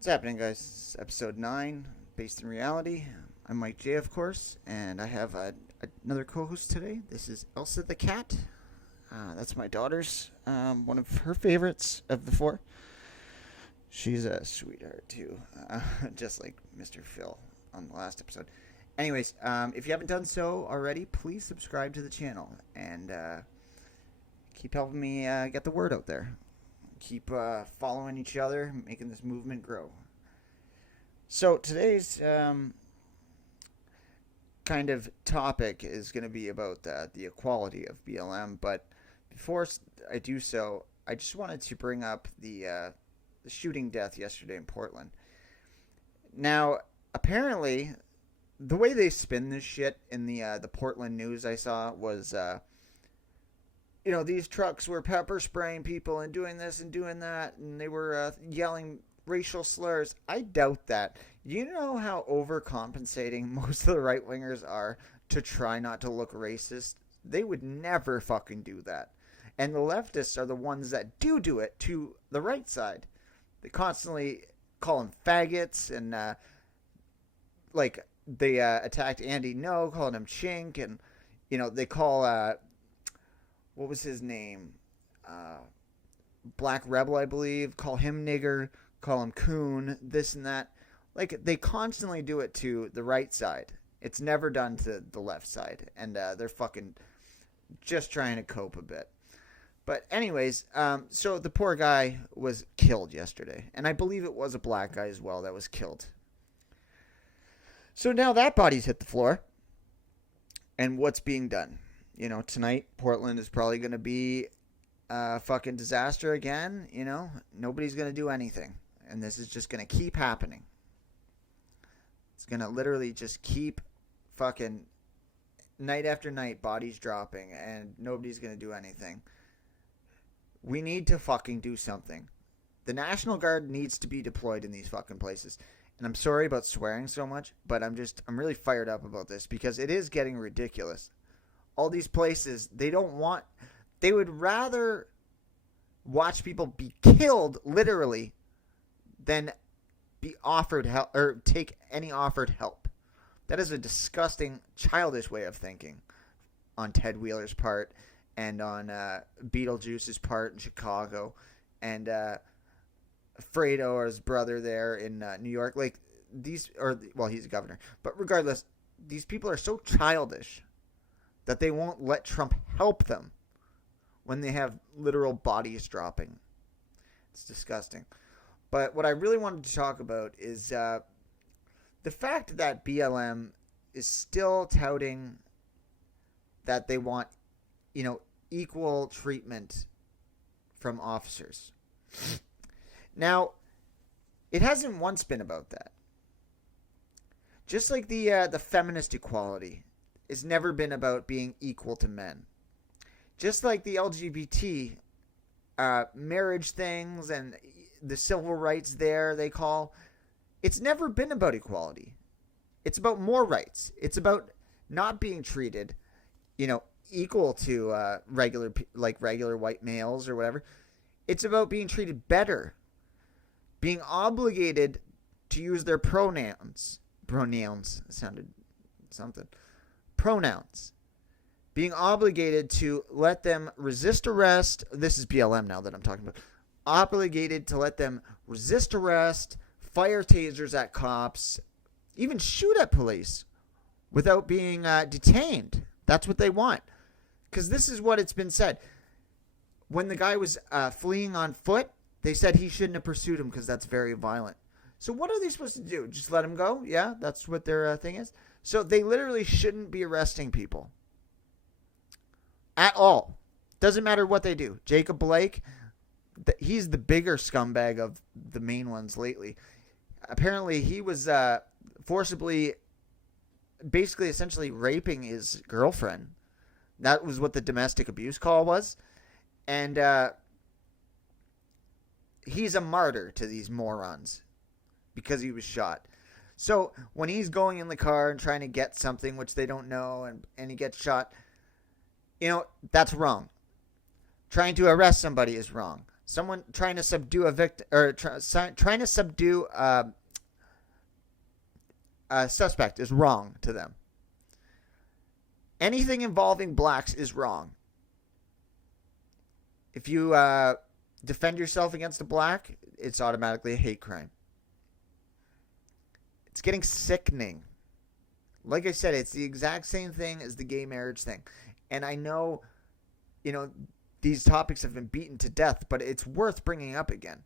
What's happening, guys? This is episode 9, based in reality. I'm Mike J, of course, and I have another co host today. This is Elsa the Cat. That's my daughter's, one of her favorites of the four. She's a sweetheart, too, just like Mr. Phil on the last episode. Anyways, if you haven't done so already, please subscribe to the channel and keep helping me get the word out there. Keep following each other, making this movement grow. So today's kind of topic is going to be about the equality of BLM. But before I do so, I just wanted to bring up the shooting death yesterday in Portland. Now, apparently, the way they spin this shit in the Portland news I saw was, these trucks were pepper spraying people and doing this and doing that, and they were yelling racial slurs. I doubt that. You know how overcompensating most of the right-wingers are to try not to look racist? They would never fucking do that. And the leftists are the ones that do it to the right side. They constantly call them faggots, and they attacked Andy No, calling him chink, and they call what was his name? Black Rebel, I believe. Call him nigger, call him coon, this and that. Like, they constantly do it to the right side. It's never done to the left side. And they're fucking just trying to cope a bit. But anyways, so the poor guy was killed yesterday. And I believe it was a black guy as well that was killed. So now that body's hit the floor. And what's being done? Tonight, Portland is probably going to be a fucking disaster again. Nobody's going to do anything. And this is just going to keep happening. It's going to literally just keep fucking night after night, bodies dropping, and nobody's going to do anything. We need to fucking do something. The National Guard needs to be deployed in these fucking places. And I'm sorry about swearing so much, but I'm really fired up about this because it is getting ridiculous. All these places, they would rather watch people be killed, literally, than be offered help or take any offered help. That is a disgusting, childish way of thinking on Ted Wheeler's part and on Beetlejuice's part in Chicago and Fredo or his brother there in New York. He's a governor. But regardless, these people are so childish that they won't let Trump help them when they have literal bodies dropping. It's disgusting. But what I really wanted to talk about is the fact that BLM is still touting that they want, equal treatment from officers. Now, it hasn't once been about that. Just like the feminist equality, it's never been about being equal to men. Just like the LGBT marriage things and the civil rights they call, it's never been about equality. It's about more rights. It's about not being treated, equal to regular white males or whatever. It's about being treated better, being obligated to use their pronouns. Pronouns sounded something. Pronouns. Being obligated to let them resist arrest. This is BLM now that I'm talking about. Obligated to let them resist arrest, fire tasers at cops, even shoot at police without being detained. That's what they want. Because this is what it's been said. When the guy was fleeing on foot, they said he shouldn't have pursued him because that's very violent. So what are they supposed to do? Just let him go? Yeah, that's what their thing is. So they literally shouldn't be arresting people. At all. Doesn't matter what they do. Jacob Blake, he's the bigger scumbag of the main ones lately. Apparently, he was forcibly, basically, essentially raping his girlfriend. That was what the domestic abuse call was. And he's a martyr to these morons because he was shot. So when he's going in the car and trying to get something which they don't know and he gets shot, that's wrong. Trying to arrest somebody is wrong. Someone trying to subdue a victim, or trying to subdue a suspect is wrong to them. Anything involving blacks is wrong. If you defend yourself against a black, it's automatically a hate crime. It's getting sickening. Like I said, it's the exact same thing as the gay marriage thing. And I know, these topics have been beaten to death, but it's worth bringing up again.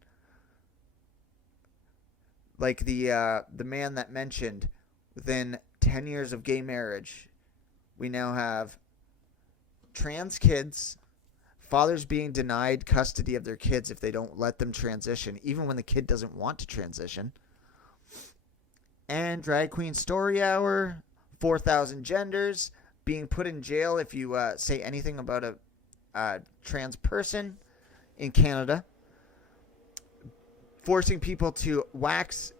Like the man that mentioned, within 10 years of gay marriage, we now have trans kids, fathers being denied custody of their kids if they don't let them transition, even when the kid doesn't want to transition. And Drag Queen Story Hour, 4,000 genders being put in jail if you say anything about a trans person in Canada. Forcing people to wax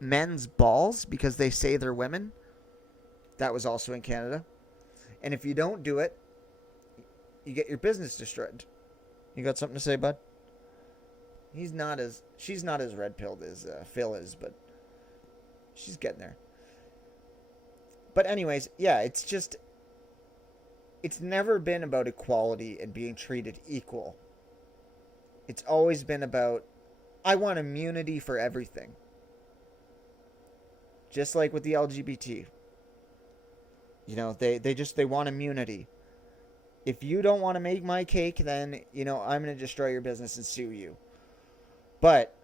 men's balls because they say they're women. That was also in Canada. And if you don't do it, you get your business destroyed. You got something to say, bud? She's not as red-pilled as Phil is, but she's getting there. But anyways, yeah, it's never been about equality and being treated equal. It's always been about, I want immunity for everything. Just like with the LGBT. They want immunity. If you don't want to make my cake, then, I'm going to destroy your business and sue you. But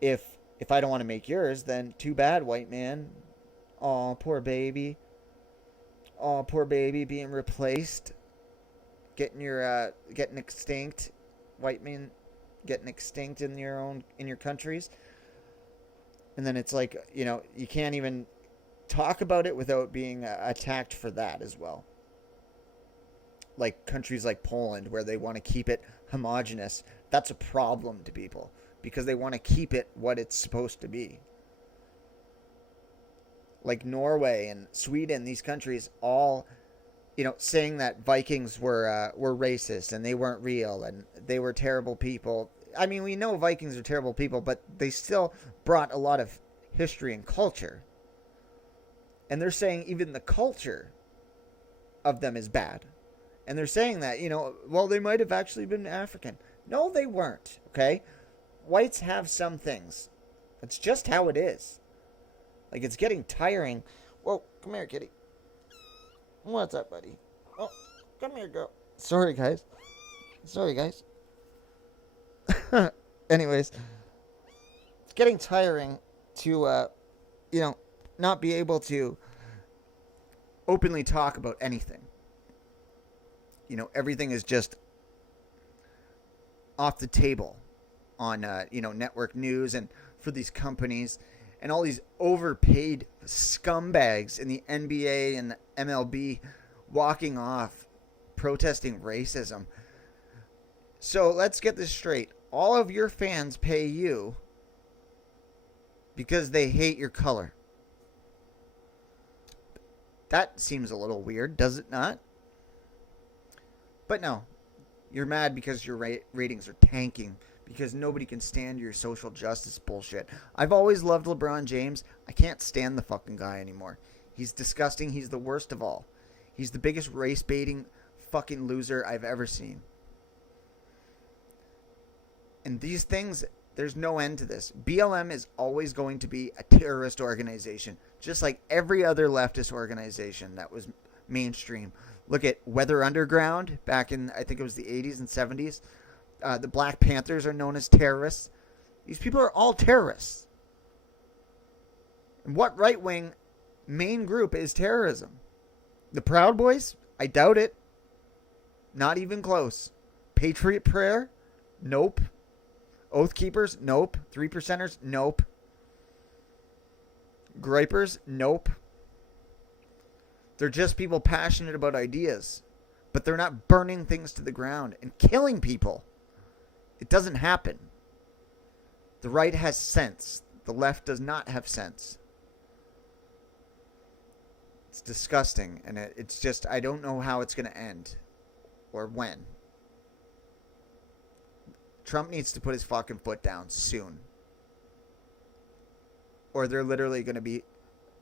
if I don't want to make yours, then too bad, white man. Aw, poor baby. Aw, poor baby being replaced. Getting extinct. White men getting extinct in your countries. And then it's like, you can't even talk about it without being attacked for that as well. Like countries like Poland, where they want to keep it homogenous. That's a problem to people because they want to keep it what it's supposed to be. Like Norway and Sweden, these countries all, saying that Vikings were racist and they weren't real and they were terrible people. I mean, we know Vikings are terrible people, but they still brought a lot of history and culture. And they're saying even the culture of them is bad. And they're saying that, they might have actually been African. No, they weren't, okay? Whites have some things. That's just how it is. Like, it's getting tiring. Whoa, come here, kitty. What's up, buddy? Oh, come here, girl. Sorry, guys. Anyways, it's getting tiring to, not be able to openly talk about anything. Everything is just off the table on, network news and for these companies and all these overpaid scumbags in the NBA and the MLB walking off protesting racism. So let's get this straight. All of your fans pay you because they hate your color. That seems a little weird, does it not? But no, you're mad because your ratings are tanking because nobody can stand your social justice bullshit. I've always loved LeBron James. I can't stand the fucking guy anymore. He's disgusting. He's the worst of all. He's the biggest race-baiting fucking loser I've ever seen. And these things, there's no end to this. BLM is always going to be a terrorist organization, just like every other leftist organization that was mainstream. Look at Weather Underground back in, I think it was the 80s and 70s. The Black Panthers are known as terrorists. These people are all terrorists. And what right-wing main group is terrorism? The Proud Boys? I doubt it. Not even close. Patriot Prayer? Nope. Oath Keepers? Nope. 3%ers? Nope. Gripers? Nope. They're just people passionate about ideas. But they're not burning things to the ground and killing people. It doesn't happen. The right has sense. The left does not have sense. It's disgusting. And it's just, I don't know how it's going to end. Or when. Trump needs to put his fucking foot down soon. Or they're literally going to be,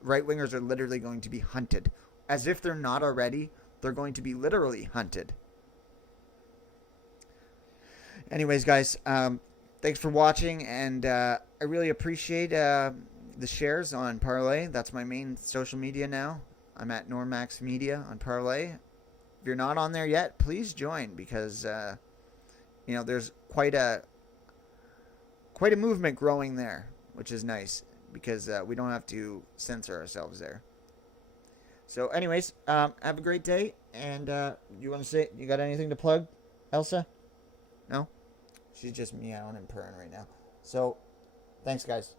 right-wingers are literally going to be hunted. As if they're not already, they're going to be literally hunted. Anyways, guys, thanks for watching, and I really appreciate the shares on Parlay. That's my main social media now. I'm at Normax Media on Parlay. If you're not on there yet, please join, because there's quite a movement growing there, which is nice, because we don't have to censor ourselves there. So, anyways, have a great day. And you got anything to plug, Elsa? No? She's just meowing and purring right now. So, thanks, guys.